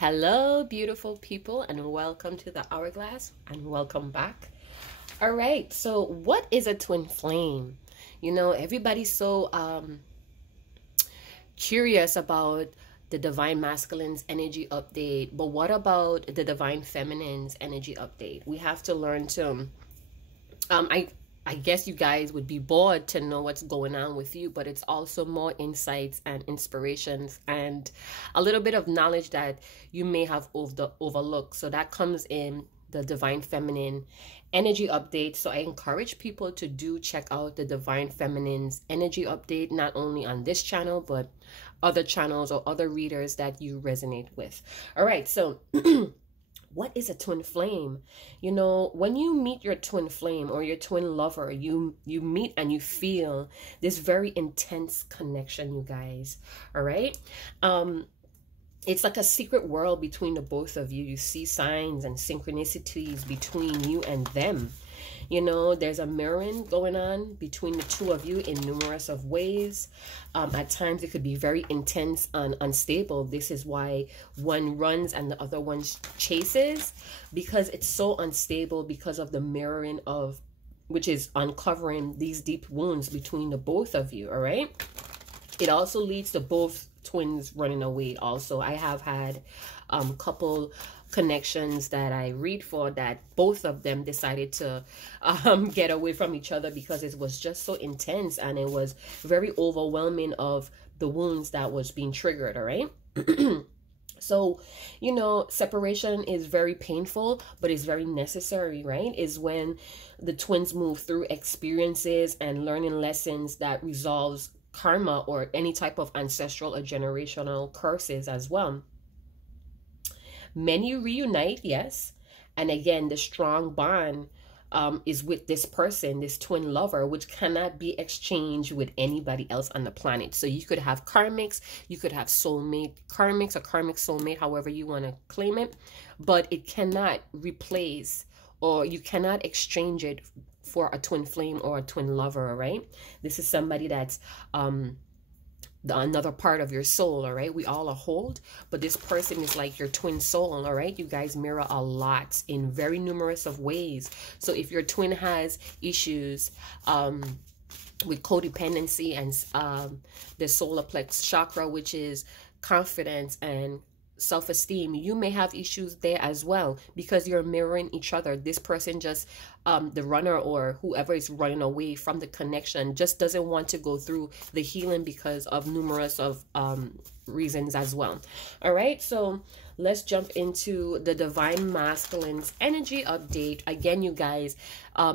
Hello, beautiful people, and welcome to the Hourglass, and welcome back. All right, so what is a twin flame? You know, everybody's so curious about the divine masculine's energy update, but what about the divine feminine's energy update? We have to learn to I guess you guys would be bored to know what's going on with you, but it's also more insights and inspirations and a little bit of knowledge that you may have overlooked. So that comes in the divine feminine energy update. So I encourage people to do check out the divine feminine's energy update, not only on this channel, but other channels or other readers that you resonate with. All right, so what is a twin flame? You know, when you meet your twin flame or your twin lover, you meet and you feel this very intense connection, you guys. All right. It's like a secret world between the both of you. You see signs and synchronicities between you and them. You know, there's a mirroring going on between the two of you in numerous of ways. At times it could be very intense and unstable. This is why one runs and the other one chases, because it's so unstable because of the mirroring of, which is uncovering these deep wounds between the both of you. All right. It also leads to both twins running away. Also, I have had couple connections that I read for that both of them decided to get away from each other because it was just so intense and it was very overwhelming of the wounds that was being triggered. All right. So, you know, separation is very painful, but it's very necessary, right? Is when the twins move through experiences and learning lessons that resolves karma or any type of ancestral or generational curses as well. Many reunite, yes. And again, the strong bond is with this person, this twin lover, which cannot be exchanged with anybody else on the planet. So you could have karmics, you could have soulmate karmics or karmic soulmate, however you want to claim it, but it cannot replace, or you cannot exchange it for a twin flame or a twin lover. All right, this is somebody that's another part of your soul. All right, we all are whole, but this person is like your twin soul. All right, you guys mirror a lot in very numerous of ways. So if your twin has issues with codependency and the solar plex chakra, which is confidence and self-esteem, you may have issues there as well because you're mirroring each other. This person just the runner or whoever is running away from the connection just doesn't want to go through the healing because of numerous of reasons as well. All right, so let's jump into the divine masculine's energy update. Again, you guys,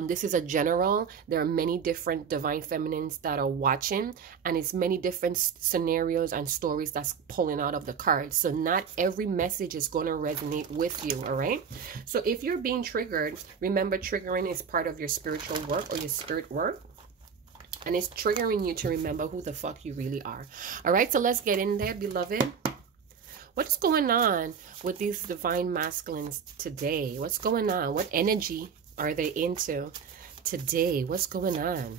this is a general. There are many different divine feminines that are watching, and it's many different scenarios and stories that's pulling out of the cards. So not every message is going to resonate with you. All right, so if you're being triggered, remember triggering is part of your spiritual work or your spirit work. And it's triggering you to remember who the fuck you really are. All right, so let's get in there, beloved. What's going on with these divine masculines today? What's going on? What energy are they into today? What's going on?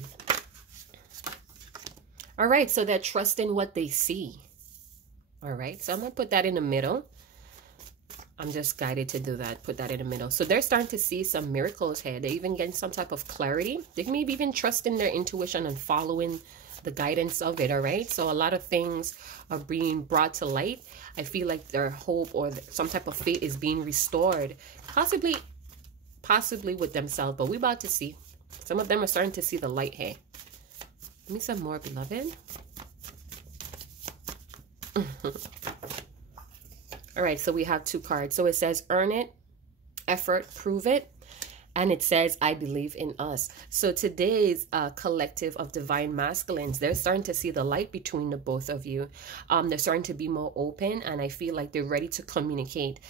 All right, so they're trusting what they see. All right, so I'm going to put that in the middle. I'm just guided to do that. Put that in the middle. So they're starting to see some miracles here. They're even getting some type of clarity. They may be even trusting their intuition and following the guidance of it. All right. So a lot of things are being brought to light. I feel like their hope or some type of faith is being restored, possibly with themselves. But we're about to see. Some of them are starting to see the light here. Give me some more, beloved. All right, so we have two cards. So it says, earn it, effort, prove it. And it says, I believe in us. So today's collective of divine masculines, they're starting to see the light between the both of you. They're starting to be more open, and I feel like they're ready to communicate.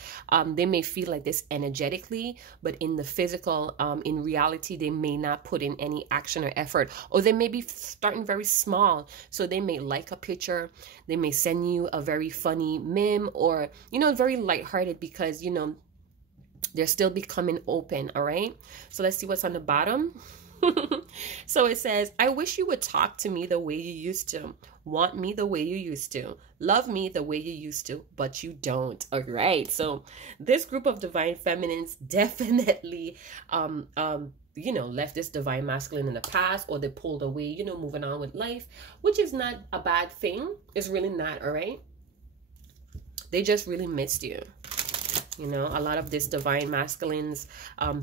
They may feel like this energetically, but in the physical, in reality, they may not put in any action or effort. Or they may be starting very small. So they may like a picture. They may send you a very funny meme or, you know, very lighthearted because, you know, they're still becoming open. All right, so let's see what's on the bottom. So it says, I wish you would talk to me the way you used to, want me the way you used to, love me the way you used to, but you don't. All right. So this group of divine feminines definitely, you know, left this divine masculine in the past, or they pulled away, you know, moving on with life, which is not a bad thing. It's really not. All right. They just really missed you. You know, a lot of these divine masculines,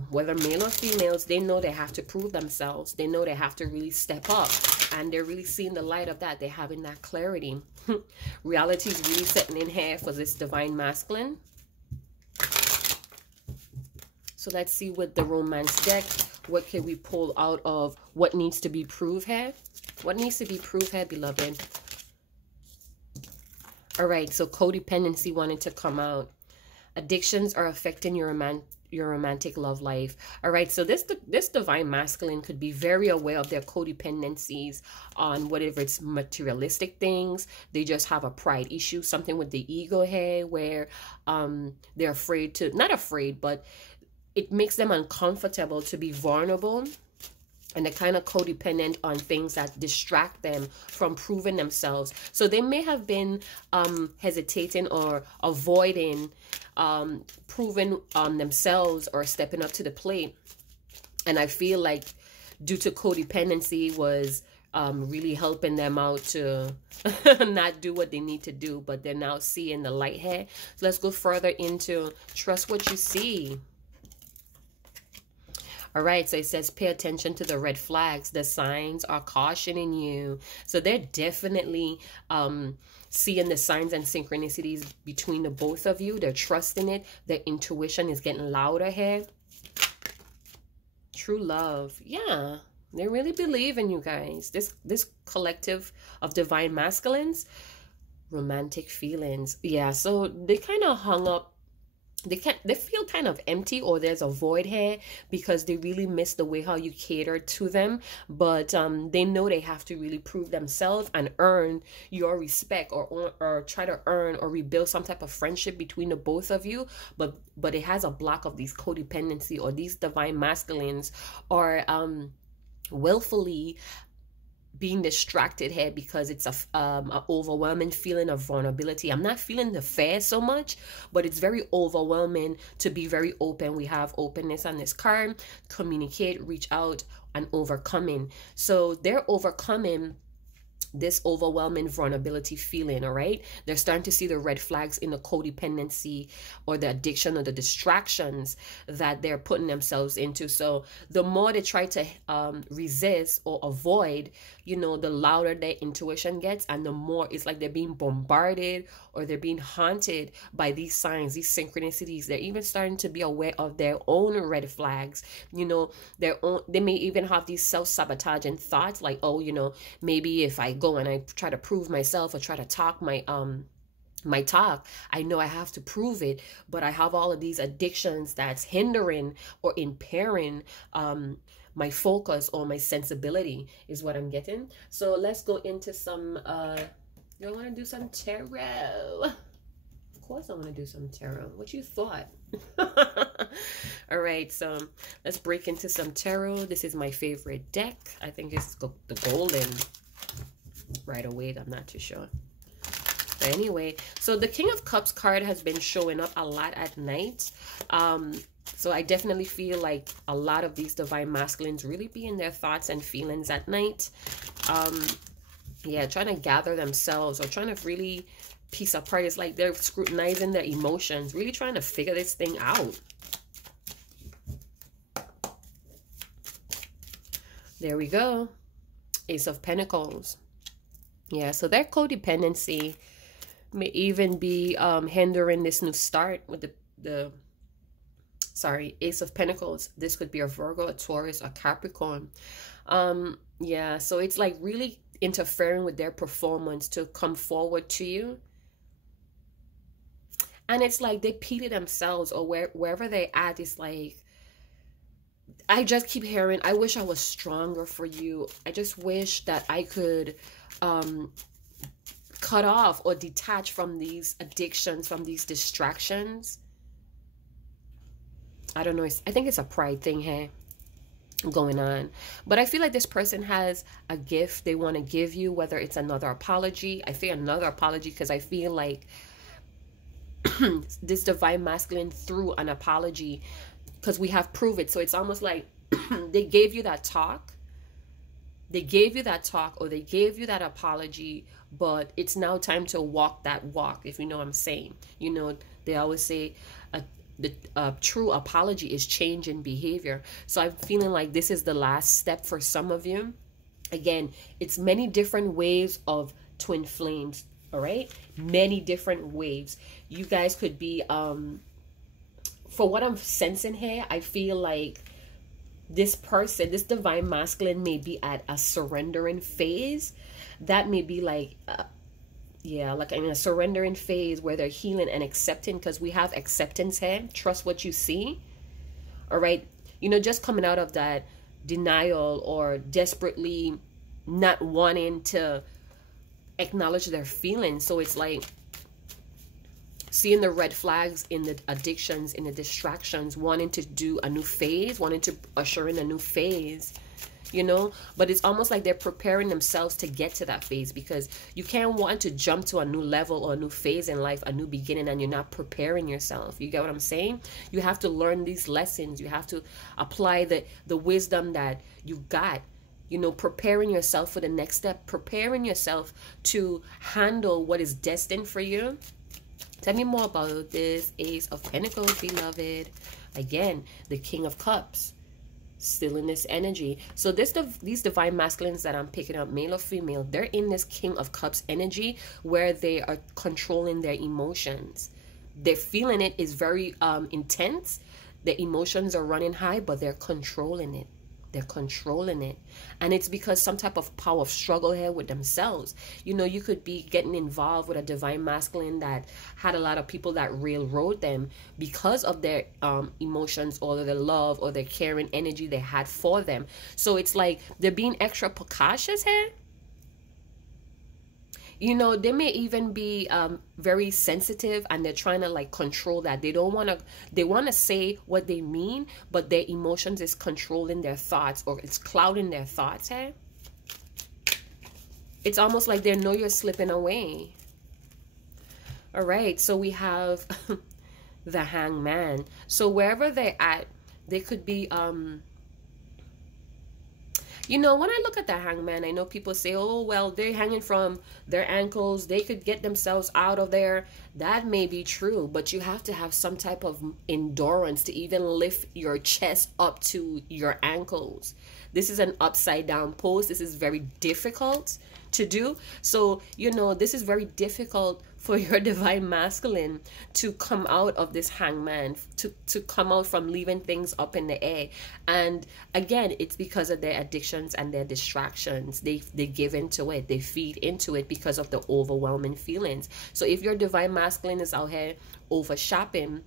whether male or females, they know they have to prove themselves. They know they have to really step up, and they're really seeing the light of that. They're having that clarity. Reality is really setting in here for this divine masculine. So let's see with the romance deck, what can we pull out of what needs to be proved here? What needs to be proved here, beloved? All right, so codependency wanted to come out. Addictions are affecting your romantic love life. All right, so this divine masculine could be very aware of their codependencies on whatever it's materialistic things. They just have a pride issue, something with the ego here, where they're afraid to, not afraid, but it makes them uncomfortable to be vulnerable. And they're kind of codependent on things that distract them from proving themselves. So they may have been hesitating or avoiding proving themselves or stepping up to the plate. And I feel like due to codependency was really helping them out to not do what they need to do. But they're now seeing the light here. So let's go further into trust what you see. All right, so it says pay attention to the red flags. The signs are cautioning you. So they're definitely seeing the signs and synchronicities between the both of you. They're trusting it. Their intuition is getting louder here. True love. Yeah, they really believe in you guys. This collective of divine masculines, romantic feelings. Yeah, so they kind of hung up. They feel kind of empty, or there's a void here because they really miss the way how you cater to them. But they know they have to really prove themselves and earn your respect, or try to earn or rebuild some type of friendship between the both of you. But it has a block of these codependency, or these divine masculines are willfully being distracted here because it's a overwhelming feeling of vulnerability. I'm not feeling the fear so much, but it's very overwhelming to be very open. We have openness on this card, communicate, reach out, and overcoming. So they're overcoming this overwhelming vulnerability feeling. All right, they're starting to see the red flags in the codependency or the addiction or the distractions that they're putting themselves into. So the more they try to resist or avoid, you know, the louder their intuition gets, and the more it's like they're being bombarded or they're being haunted by these signs, these synchronicities. They're even starting to be aware of their own red flags. You know, they may even have these self-sabotaging thoughts like, oh, you know, maybe if I go and I try to prove myself or try to talk my talk, I know I have to prove it, but I have all of these addictions that's hindering or impairing my focus or my sensibility is what I'm getting. So let's go into some you want to do some tarot? Of course I want to do some tarot. What you thought? All right, so let's break into some tarot. This is my favorite deck. I think it's the golden right away. I'm not too sure. But anyway, so the King of Cups card has been showing up a lot at night. So I definitely feel like a lot of these divine masculines really be in their thoughts and feelings at night. Yeah, trying to gather themselves or trying to really piece apart. It's like they're scrutinizing their emotions, really trying to figure this thing out. There we go. Ace of Pentacles. Yeah, so their codependency may even be hindering this new start with the Ace of Pentacles. This could be a Virgo, a Taurus, a Capricorn. Yeah, so it's like really interfering with their performance to come forward to you. And it's like they pity themselves, or wherever they're at, it's like, I just keep hearing, I wish I was stronger for you. I just wish that I could cut off or detach from these addictions, from these distractions. I don't know. I think it's a pride thing here. going on. But I feel like this person has a gift they want to give you, whether it's another apology. I feel another apology because I feel like this divine masculine threw an apology because we have proof it. So it's almost like they gave you that talk. They gave you that talk, or they gave you that apology, but it's now time to walk that walk, if you know what I'm saying. You know, they always say the true apology is change in behavior. So I'm feeling like this is the last step for some of you. Again, it's many different waves of twin flames, all right? Many different waves. You guys could be, for what I'm sensing here, I feel like this person, this divine masculine may be at a surrendering phase. That may be like, yeah, like in a surrendering phase where they're healing and accepting, because we have acceptance here. Trust what you see. All right. You know, just coming out of that denial or desperately not wanting to acknowledge their feelings. So it's like seeing the red flags in the addictions, in the distractions, wanting to do a new phase, wanting to usher in a new phase, you know. But it's almost like they're preparing themselves to get to that phase, because you can't want to jump to a new level or a new phase in life, a new beginning, and you're not preparing yourself. You get what I'm saying? You have to learn these lessons. You have to apply the wisdom that you got, you know, preparing yourself for the next step, preparing yourself to handle what is destined for you. Tell me more about this Ace of Pentacles, beloved. Again, the King of Cups, still in this energy. So these divine masculines that I'm picking up, male or female, they're in this King of Cups energy where they are controlling their emotions. They're feeling it is very intense. The emotions are running high, but they're controlling it. They're controlling it. And it's because some type of power struggle here with themselves. You know, you could be getting involved with a divine masculine that had a lot of people that railroad them because of their emotions or their love or their caring energy they had for them. So it's like they're being extra precautious here. You know, they may even be very sensitive, and they're trying to like control that. They don't want to, they want to say what they mean, but their emotions is controlling their thoughts, or it's clouding their thoughts here. It's almost like they know you're slipping away. All right, so we have the Hangman. So wherever they're at, they could be you know, when I look at the Hangman, I know people say, oh, well, they're hanging from their ankles. They could get themselves out of there. That may be true, but you have to have some type of endurance to even lift your chest up to your ankles. This is an upside down pose. This is very difficult to do. So, you know, this is very difficult for your divine masculine to come out of this Hangman, to come out from leaving things up in the air. And again, it's because of their addictions and their distractions. They give into it. They feed into it because of the overwhelming feelings. So if your divine masculine is out here over shopping,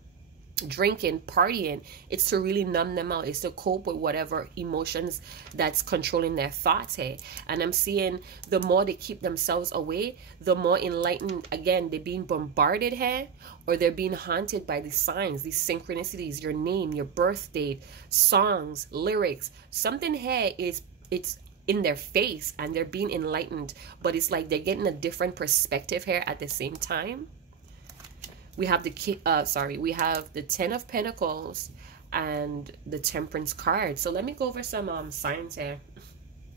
drinking, partying, it's to really numb them out. It's to cope with whatever emotions that's controlling their thoughts here. And I'm seeing the more they keep themselves away, the more enlightened, again, they're being bombarded here, or they're being haunted by these signs, these synchronicities, your name, your birth date, songs, lyrics. Something here is, it's in their face, and they're being enlightened, but it's like they're getting a different perspective here at the same time. We have we have the Ten of Pentacles and the Temperance card. So let me go over some signs here.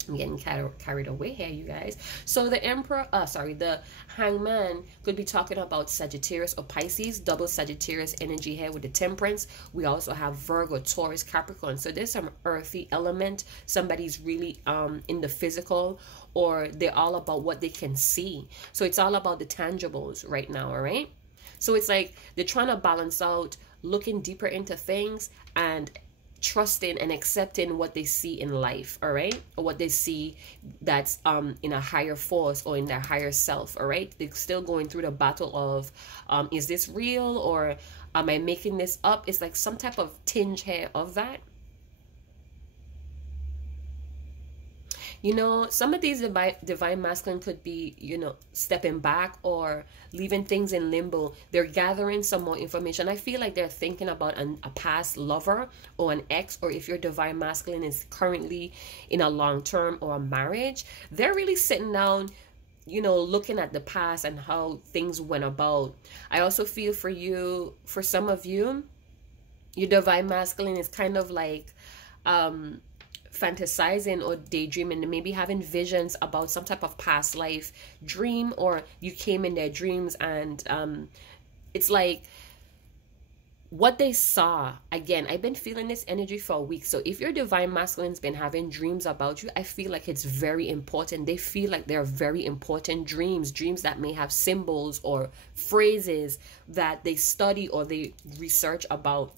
I'm getting carried away here, you guys. So the the Hangman could be talking about Sagittarius or Pisces, double Sagittarius energy here with the Temperance. We also have Virgo, Taurus, Capricorn. So there's some earthy element. Somebody's really in the physical, or they're all about what they can see. So it's all about the tangibles right now, all right? So it's like they're trying to balance out looking deeper into things and trusting and accepting what they see in life, all right? Or what they see that's in a higher force or in their higher self, all right? They're still going through the battle of, is this real, or am I making this up? It's like some type of tinge here of that. You know, some of these divine masculine could be, you know, stepping back or leaving things in limbo. They're gathering some more information. I feel like they're thinking about a past lover or an ex, or if your divine masculine is currently in a long-term or a marriage, they're really sitting down, you know, looking at the past and how things went about. I also feel for you, for some of you, your divine masculine is kind of like fantasizing or daydreaming, and maybe having visions about some type of past life dream, or you came in their dreams and it's like what they saw. Again, I've been feeling this energy for a week. So if your divine masculine's been having dreams about you, I feel like it's very important. They feel like they're very important dreams that may have symbols or phrases that they study or they research about.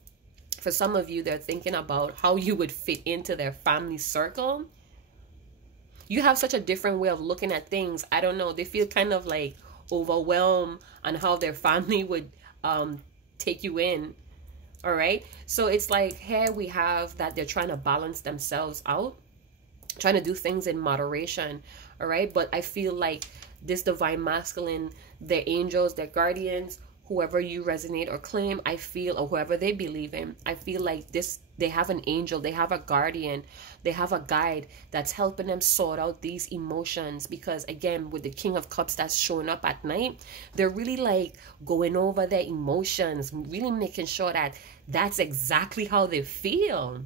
For some of you, they're thinking about how you would fit into their family circle. You have such a different way of looking at things. I don't know. They feel kind of like overwhelmed on how their family would take you in. All right. So it's like here we have that they're trying to balance themselves out, trying to do things in moderation. All right. But I feel like this divine masculine, their angels, their guardians, whoever you resonate or claim, I feel, or whoever they believe in, I feel like this, they have an angel, they have a guardian, they have a guide that's helping them sort out these emotions. Because again, with the King of Cups that's showing up at night, they're really like going over their emotions, really making sure that that's exactly how they feel.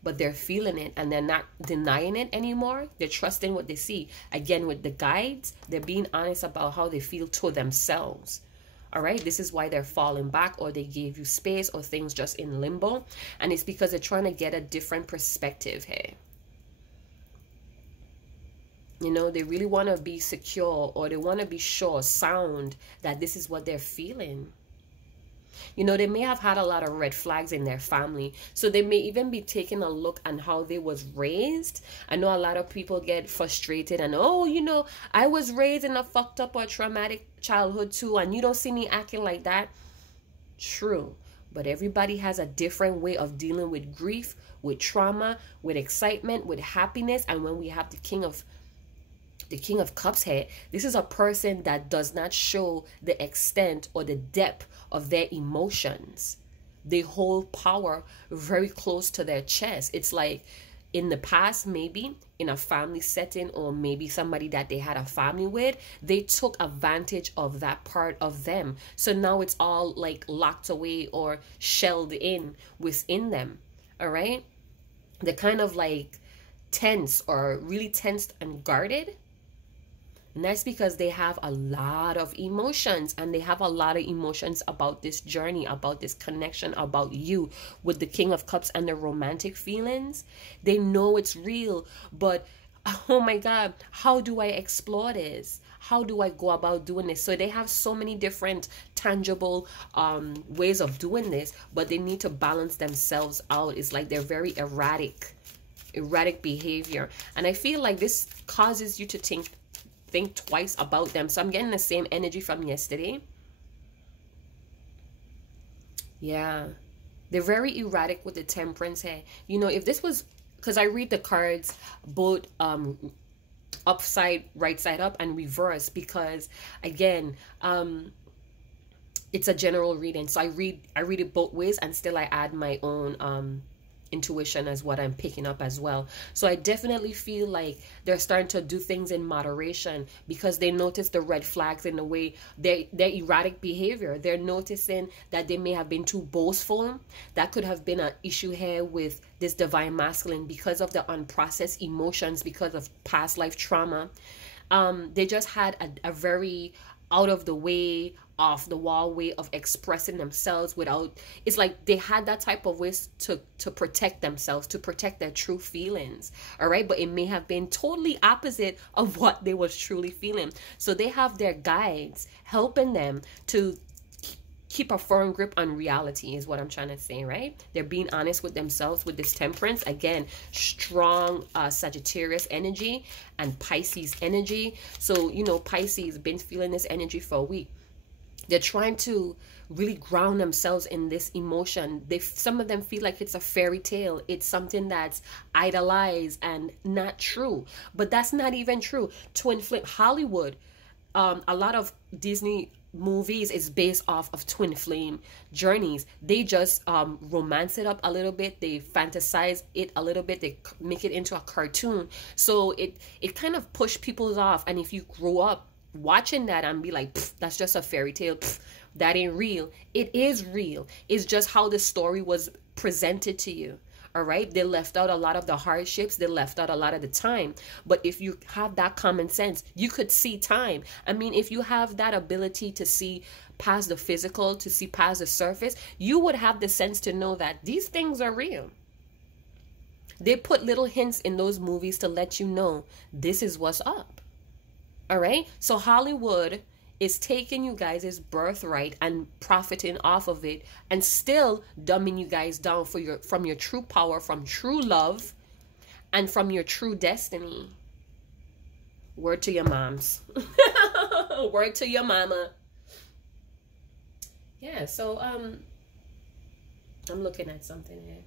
But they're feeling it and they're not denying it anymore. They're trusting what they see. Again, with the guides, they're being honest about how they feel to themselves. All right, this is why they're falling back, or they gave you space, or things just in limbo. And it's because they're trying to get a different perspective here. You know, they really want to be secure, or they want to be sure, sound, that this is what they're feeling. You know, they may have had a lot of red flags in their family. So they may even be taking a look at how they was raised. I know a lot of people get frustrated and, oh, you know, I was raised in a fucked up or traumatic childhood too, and you don't see me acting like that. True. But everybody has a different way of dealing with grief, with trauma, with excitement, with happiness. And when we have the King of Cups here, this is a person that does not show the extent or the depth of their emotions. They hold power very close to their chest. It's like in the past, maybe in a family setting, or maybe somebody that they had a family with, they took advantage of that part of them. So now it's all like locked away or shelled in within them. All right. They're kind of like tense, or really tensed and guarded. And that's because they have a lot of emotions, and they have a lot of emotions about this journey, about this connection, about you with the King of Cups and the romantic feelings. They know it's real, but oh my God, how do I explore this? How do I go about doing this? So they have so many different tangible ways of doing this, but they need to balance themselves out. It's like they're very erratic behavior. And I feel like this causes you to think twice about them. So I'm getting the same energy from yesterday. Yeah, they're very erratic with the Temperance here. You know, if this was, because I read the cards both upside, right side up, and reverse, because again, it's a general reading, so I read it both ways, and still I add my own intuition as what I'm picking up as well. So I definitely feel like they're starting to do things in moderation, because they notice the red flags in the way their erratic behavior. They're noticing that they may have been too boastful. That could have been an issue here with this divine masculine, because of the unprocessed emotions, because of past life trauma. They just had a very out of the way, off the wall way of expressing themselves without, it's like they had that type of ways to protect themselves, to protect their true feelings. All right, but it may have been totally opposite of what they was truly feeling. So they have their guides helping them to keep a firm grip on reality, is what I'm trying to say, right? They're being honest with themselves with this Temperance. Again, strong Sagittarius energy and Pisces energy. So, you know, Pisces been feeling this energy for a week. They're trying to really ground themselves in this emotion. Some of them feel like it's a fairy tale. It's something that's idolized and not true. But that's not even true. Twin flame Hollywood, a lot of Disney movies is based off of twin flame journeys. They just romance it up a little bit. They fantasize it a little bit. They make it into a cartoon. So it kind of push people off. And if you grow up watching that and be like, that's just a fairy tale, that ain't real. It is real. It's just how the story was presented to you. All right, they left out a lot of the hardships, they left out a lot of the time. But if you have that common sense, you could see time. I mean, if you have that ability to see past the physical, to see past the surface, you would have the sense to know that these things are real. They put little hints in those movies to let you know this is what's up. All right, so Hollywood is taking you guys' birthright and profiting off of it, and still dumbing you guys down from your true power, from true love, and from your true destiny. Word to your moms. Word to your mama. Yeah, so I'm looking at something here.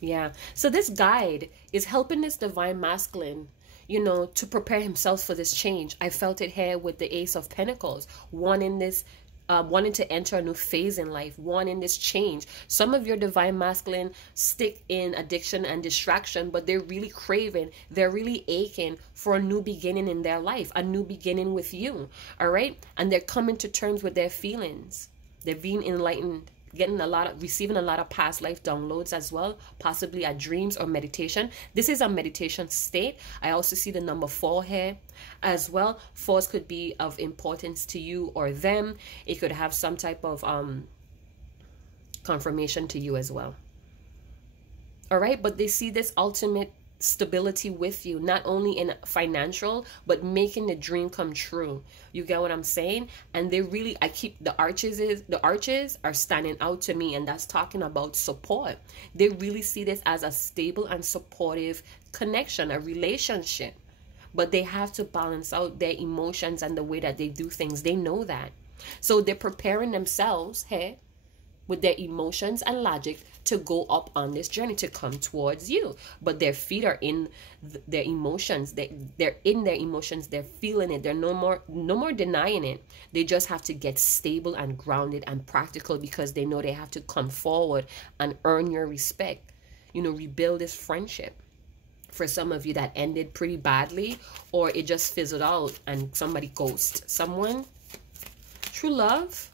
Yeah, so this guide is helping this divine masculine, you know, to prepare himself for this change. I felt it here with the Ace of Pentacles, wanting to enter a new phase in life, wanting this change. Some of your divine masculine stick in addiction and distraction, but they're really craving, they're really aching for a new beginning in their life, a new beginning with you. All right, and they're coming to terms with their feelings. They're being enlightened, receiving a lot of past life downloads as well, possibly at dreams or meditation. This is a meditation state. I also see the number 4 here as well. 4s could be of importance to you or them. It could have some type of confirmation to you as well. All right, but they see this ultimate stability with you, not only in financial, but making the dream come true. You get what I'm saying? And they really, the arches are standing out to me, and that's talking about support. They really see this as a stable and supportive connection, a relationship, but they have to balance out their emotions and the way that they do things. They know that. So they're preparing themselves here with their emotions and logic to go up on this journey, to come towards you. But their feet are in their emotions. They're in their emotions. They're feeling it. They're no more denying it. They just have to get stable and grounded and practical, because they know they have to come forward and earn your respect. You know, rebuild this friendship. For some of you that ended pretty badly, or it just fizzled out and somebody ghosted someone. True love.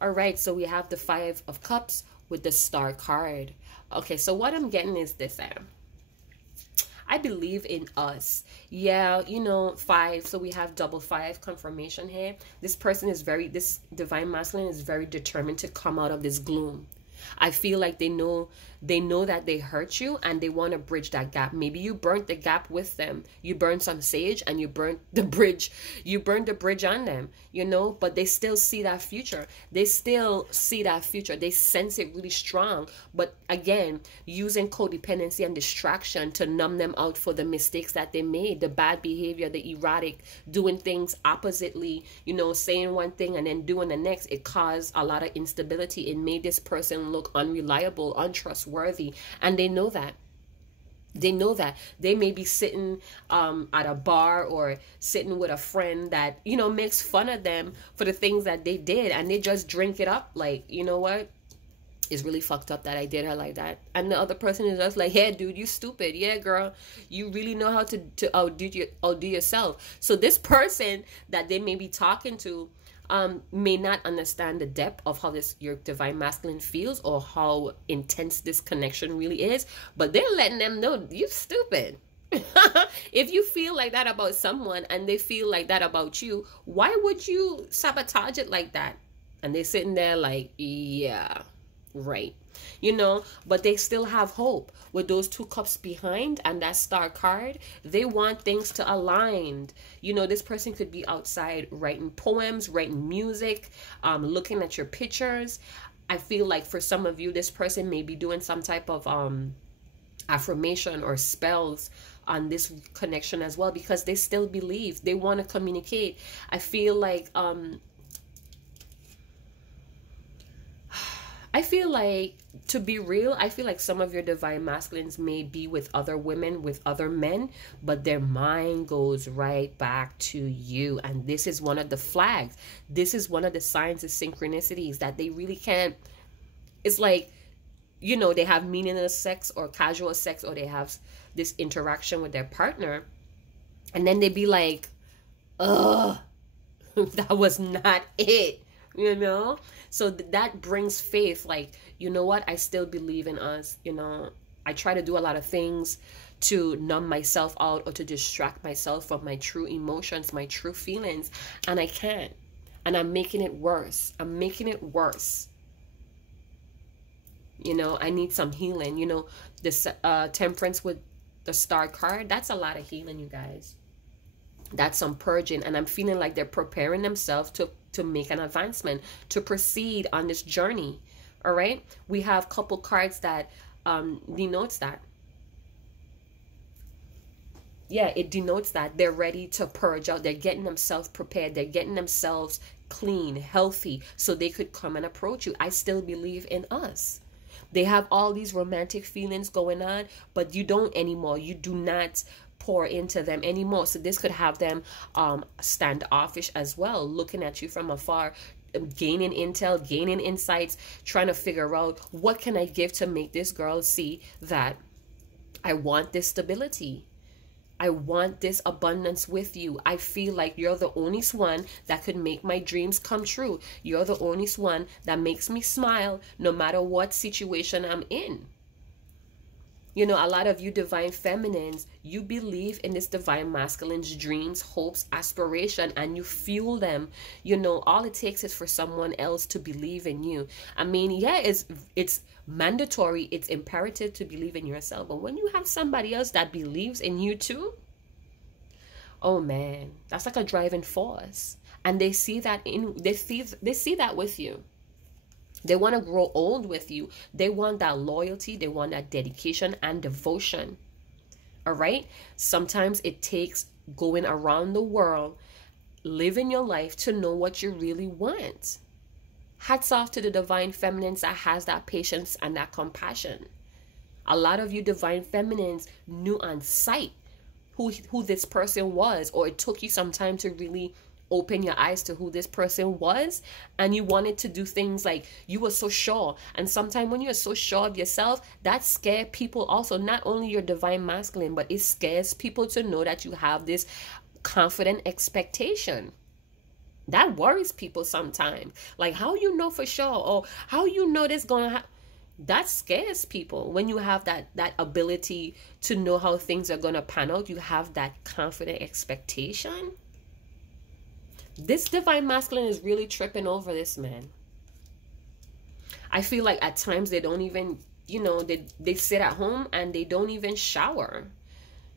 All right, so we have the 5 of Cups with the Star card. Okay, so what I'm getting is this. I believe in us. Yeah, you know, 5. So we have double 5 confirmation here. This divine masculine is very determined to come out of this gloom. I feel like they know that they hurt you, and they want to bridge that gap. Maybe you burnt the gap with them. You burned some sage and you burnt the bridge. You burned the bridge on them, you know, but they still see that future. They still see that future. They sense it really strong. But again, using codependency and distraction to numb them out for the mistakes that they made, the bad behavior, the erratic, doing things oppositely, you know, saying one thing and then doing the next. It caused a lot of instability. It made this person look unreliable, untrustworthy, and they know that. They know that. They may be sitting at a bar or sitting with a friend that, you know, makes fun of them for the things that they did, and they just drink it up like, you know what, it's really fucked up that I did her like that. And the other person is just like, yeah, dude, you stupid. Yeah, girl, you really know how to outdo yourself. So this person that they may be talking to may not understand the depth of how your divine masculine feels, or how intense this connection really is, but they're letting them know you stupid. If you feel like that about someone and they feel like that about you, why would you sabotage it like that? And they're sitting there like, yeah, right, you know. But they still have hope with those 2 cups behind and that Star card. They want things to align. You know, this person could be outside writing poems, writing music, looking at your pictures. I feel like for some of you, this person may be doing some type of affirmation or spells on this connection as well, because they still believe, they want to communicate. I feel like to be real, I feel like some of your divine masculines may be with other women, with other men, but their mind goes right back to you. And this is one of the flags. This is one of the signs of synchronicities that they really can't. It's like, you know, they have meaningless sex or casual sex, or they have this interaction with their partner, and then they be like, ugh, that was not it. You know, so that brings faith. Like, you know what? I still believe in us. You know, I try to do a lot of things to numb myself out or to distract myself from my true emotions, my true feelings, and I can't. And I'm making it worse. I'm making it worse. You know, I need some healing. You know, this Temperance with the Star card, that's a lot of healing, you guys. That's some purging, and I'm feeling like they're preparing themselves to make an advancement, to proceed on this journey. All right, we have a couple cards that denotes that. Yeah, it denotes that they're ready to purge out. They're getting themselves prepared. They're getting themselves clean, healthy, so they could come and approach you. I still believe in us. They have all these romantic feelings going on, but you don't anymore. You do not pour into them anymore. So this could have them standoffish as well, looking at you from afar, gaining intel, gaining insights, trying to figure out, what can I give to make this girl see that I want this stability, I want this abundance with you. I feel like you're the only one that could make my dreams come true. You're the only one that makes me smile no matter what situation I'm in. You know, a lot of you divine feminines, you believe in this divine masculine's dreams, hopes, aspiration, and you fuel them. You know, all it takes is for someone else to believe in you. I mean, yeah, it's mandatory, it's imperative to believe in yourself. But when you have somebody else that believes in you too, oh man, that's like a driving force. And they see that they see that with you. They want to grow old with you. They want that loyalty. They want that dedication and devotion. All right? Sometimes it takes going around the world, living your life to know what you really want. Hats off to the divine feminines that has that patience and that compassion. A lot of you divine feminines knew on sight who this person was, or it took you some time to really open your eyes to who this person was, and you wanted to do things like you were so sure. And sometimes when you're so sure of yourself, that scares people also, not only your divine masculine, but it scares people to know that you have this confident expectation. That worries people sometimes. Like, how you know for sure, or how you know this gonna happen. That scares people. When you have that ability to know how things are gonna pan out, you have that confident expectation. This divine masculine is really tripping over this man. I feel like at times they don't even, you know, they sit at home and they don't even shower.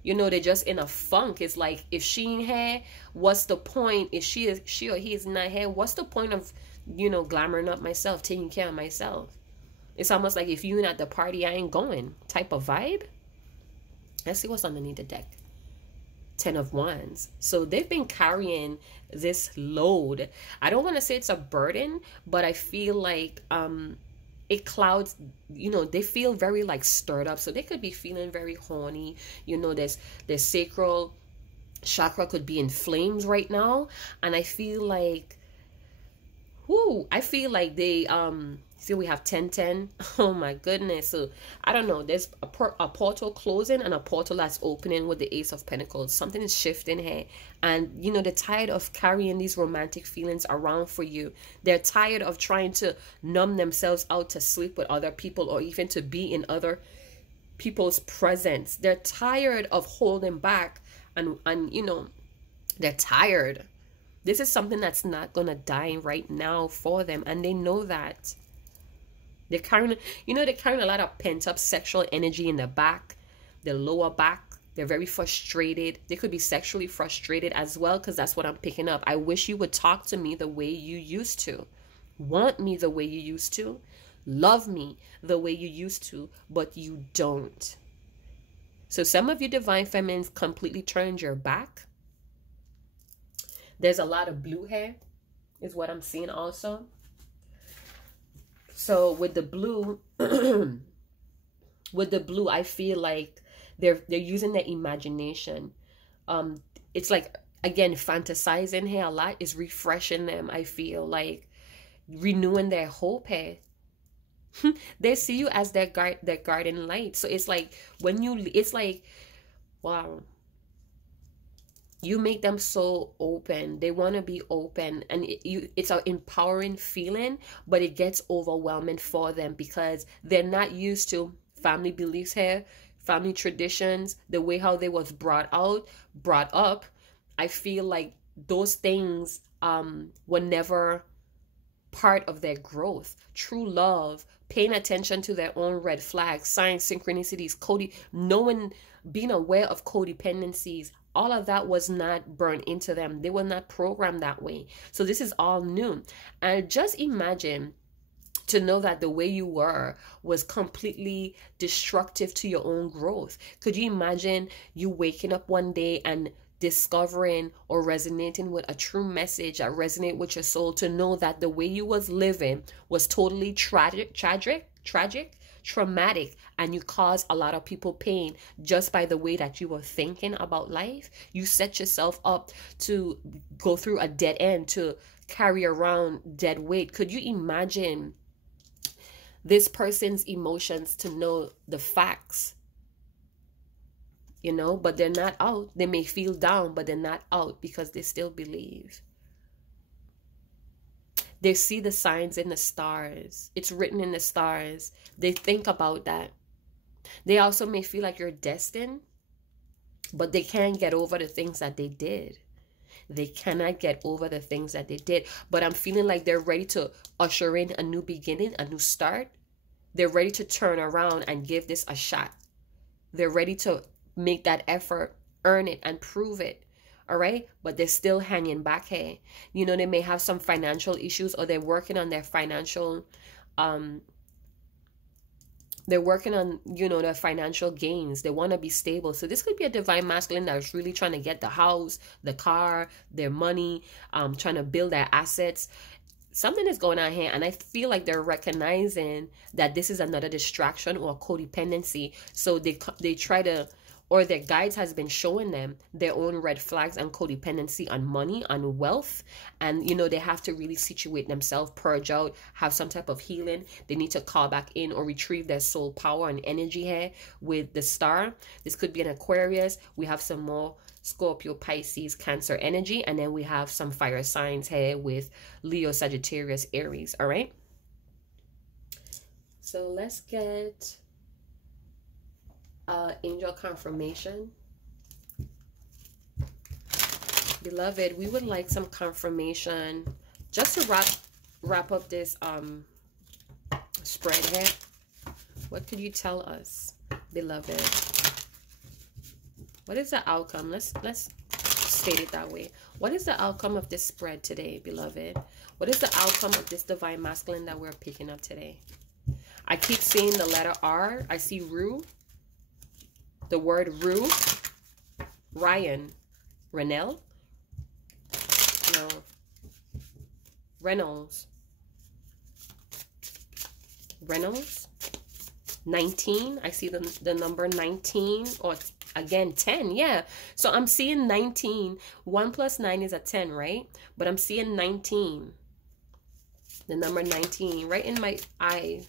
You know, they're just in a funk. It's like, if she ain't here, what's the point? If she or he is not here, what's the point of, you know, glamoring up myself, taking care of myself? It's almost like, if you ain't at the party, I ain't going type of vibe. Let's see what's underneath the deck. 10 of Wands. So they've been carrying this load. I don't want to say it's a burden, but I feel like it clouds, you know, they feel very like stirred up. So they could be feeling very horny. You know, their sacral chakra could be in flames right now. And I feel like, they see, we have 10-10. Oh my goodness. So I don't know, there's a portal closing and a portal that's opening with the Ace of Pentacles. Something is shifting here, and you know, they're tired of carrying these romantic feelings around for you. They're tired of trying to numb themselves out to sleep with other people, or even to be in other people's presence. They're tired of holding back, and you know, they're tired. This is something that's not gonna die right now for them, and they know that. They're carrying, you know, they're carrying a lot of pent-up sexual energy in the back, the lower back. They're very frustrated. They could be sexually frustrated as well, because that's what I'm picking up. I wish you would talk to me the way you used to. Want me the way you used to. Love me the way you used to, but you don't. So some of you divine feminines completely turned your back. There's a lot of blue hair is what I'm seeing also. So with the blue, I feel like they're using their imagination. It's like, again, fantasizing here a lot is refreshing them. I feel like renewing their hope here. They see you as their guardian light. So it's like when you, it's like, wow, you make them so open. They want to be open, and it's an empowering feeling, but it gets overwhelming for them because they're not used to family beliefs here, family traditions, the way how they was brought up. I feel like those things were never part of their growth. True love, paying attention to their own red flags, signs, synchronicities, knowing, being aware of codependencies, all of that was not burned into them. They were not programmed that way. So this is all new. And just imagine to know that the way you were was completely destructive to your own growth. Could you imagine you waking up one day and discovering or resonating with a true message that resonate with your soul, to know that the way you was living was totally traumatic, and you caused a lot of people pain just by the way that you were thinking about life? You set yourself up to go through a dead end, to carry around dead weight. Could you imagine this person's emotions to know the facts? You know, but they're not out. They may feel down, but they're not out because they still believe. They see the signs in the stars. It's written in the stars. They think about that. They also may feel like you're destined, but they can't get over the things that they did. They cannot get over the things that they did. But I'm feeling like they're ready to usher in a new beginning, a new start. They're ready to turn around and give this a shot. They're ready to make that effort, earn it, and prove it. All right, but they're still hanging back here. You know, they may have some financial issues, or they're working on their financial they're working on, you know, their financial gains. They want to be stable. So this could be a divine masculine that's really trying to get the house, the car, their money, trying to build their assets. Something is going on here, and I feel like they're recognizing that this is another distraction or codependency. So they try to, or their guides has been showing them their own red flags and codependency on money, on wealth. And, you know, they have to really situate themselves, purge out, have some type of healing. They need to call back in or retrieve their soul power and energy here with the star. This could be an Aquarius. We have some more Scorpio, Pisces, Cancer energy. And then we have some fire signs here with Leo, Sagittarius, Aries. All right. So let's get angel confirmation. Beloved, we would like some confirmation just to wrap up this spread here. What could you tell us, beloved? What is the outcome? Let's state it that way. What is the outcome of this spread today, beloved? What is the outcome of this divine masculine that we're picking up today? I keep seeing the letter R. I see Rue. The word Rue. Ryan. Renell. No. Reynolds. 19. I see the number 19, or again 10. Yeah, so I'm seeing 19. 1 plus 9 is a 10, right? But I'm seeing 19, the number 19 right in my eye.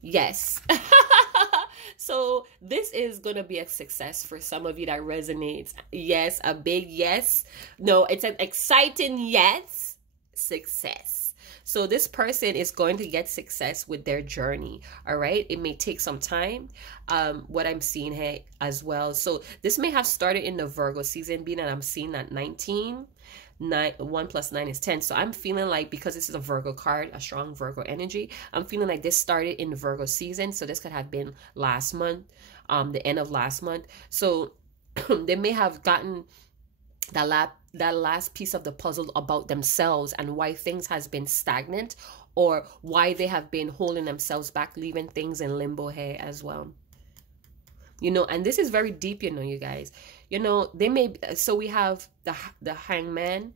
Yes. So this is going to be a success for some of you that resonates. Yes, a big yes. No, it's an exciting yes. Success. So this person is going to get success with their journey. All right. It may take some time. What I'm seeing here as well. So this may have started in the Virgo season, being that I'm seeing that 19. 1 plus 9 is 10. So I'm feeling like, because this is a Virgo card, a strong Virgo energy, I'm feeling like this started in the Virgo season. So this could have been last month, the end of last month. So they may have gotten that last piece of the puzzle about themselves and why things has been stagnant, or why they have been holding themselves back, leaving things in limbo here as well. You know, and this is very deep, you know, you guys. You know, they may, so we have the Hangman,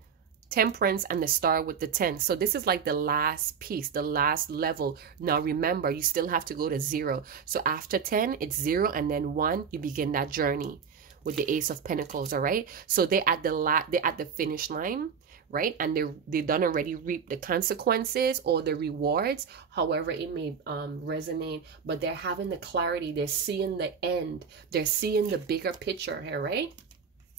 Temperance, and the Star with the 10. So this is like the last piece, the last level. Now remember, you still have to go to 0. So after 10, it's 0, and then 1, you begin that journey with the Ace of Pentacles. All right, so they're at the finish line, right? And they done already reap the consequences or the rewards, however it may resonate, but they're having the clarity, they're seeing the end, they're seeing the bigger picture here, right?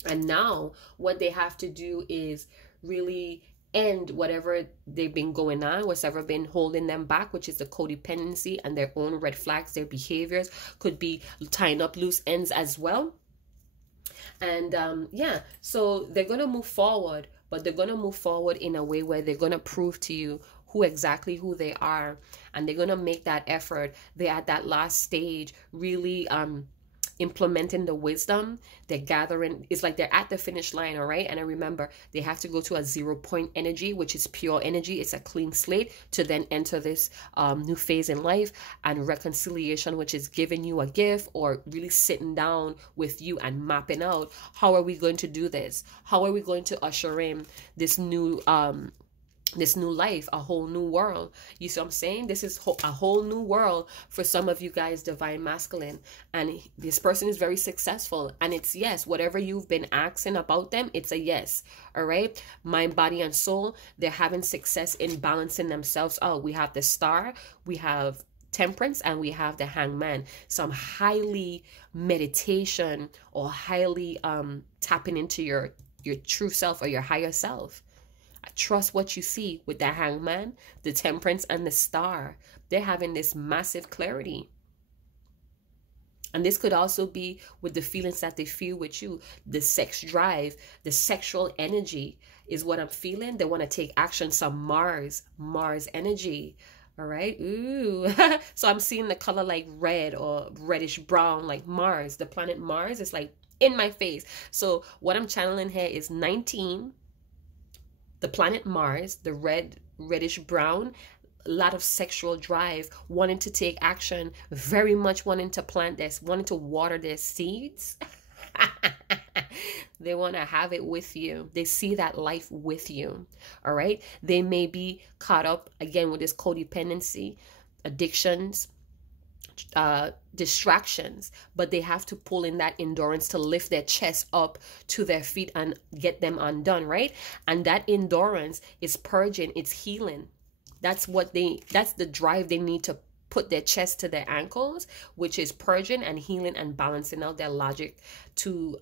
And now what they have to do is really end whatever they've been going on, what's ever been holding them back, which is the codependency and their own red flags. Their behaviors could be tying up loose ends as well. And yeah, so they're going to move forward, but they're going to move forward in a way where they're going to prove to you exactly who they are, and they're going to make that effort. They're at that last stage, really implementing the wisdom. They're gathering. It's like they're at the finish line. All right, and I remember they have to go to a 0 point energy, which is pure energy. It's a clean slate to then enter this new phase in life, and reconciliation, which is giving you a gift or really sitting down with you and mapping out, how are we going to do this? How are we going to usher in this new life, a whole new world? You see what I'm saying? This is a whole new world for some of you guys, divine masculine, and this person is very successful, and it's yes, whatever you've been asking about them, it's a yes. All right, mind, body, and soul, they're having success in balancing themselves out. We have the Star, we have Temperance, and we have the Hangman. Some highly meditation or highly tapping into your true self or your higher self. Trust what you see with the Hangman, the Temperance, and the Star. They're having this massive clarity. And this could also be with the feelings that they feel with you. The sex drive, the sexual energy is what I'm feeling. They want to take action. Some Mars energy. All right. Ooh. So I'm seeing the color like red or reddish brown, like Mars. The planet Mars is like in my face. So what I'm channeling here is 19. The planet Mars, the reddish brown, a lot of sexual drive, wanting to take action, very much wanting to plant this, wanting to water their seeds. They want to have it with you. They see that life with you. All right. They may be caught up again with this codependency, addictions, distractions, but they have to pull in that endurance to lift their chest up to their feet and get them undone, right? And that endurance is purging, it's healing. That's the drive they need to put their chest to their ankles, which is purging and healing and balancing out their logic to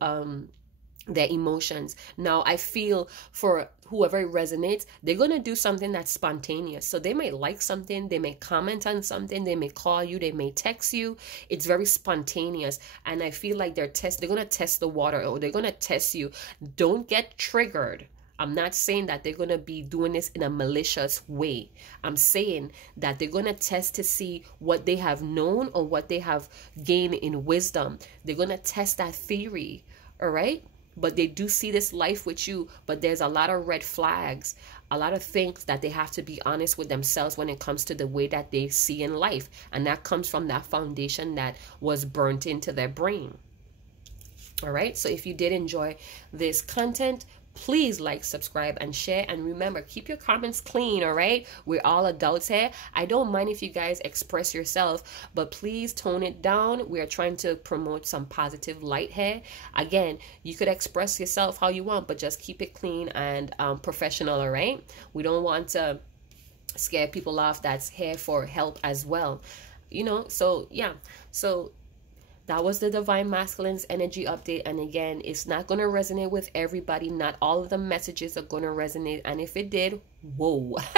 their emotions. Now I feel for whoever resonates, they're going to do something that's spontaneous. So they may like something, they may comment on something, they may call you, they may text you. It's very spontaneous, and I feel like they're going to test the water, or they're going to test you. Don't get triggered. I'm not saying that they're going to be doing this in a malicious way. I'm saying that they're going to test to see what they have known or what they have gained in wisdom. They're going to test that theory. All right. But they do see this life with you, but there's a lot of red flags, a lot of things that they have to be honest with themselves when it comes to the way that they see in life. And that comes from that foundation that was burnt into their brain. All right. So if you did enjoy this content, please like, subscribe, and share. And remember, keep your comments clean. All right. We're all adults here. I don't mind if you guys express yourself, but please tone it down. We are trying to promote some positive light here. Again, you could express yourself how you want, but just keep it clean and professional. All right. We don't want to scare people off that's here for help as well. You know, so yeah. So that was the Divine Masculine's energy update. And again, it's not going to resonate with everybody. Not all of the messages are going to resonate. And if it did, whoa.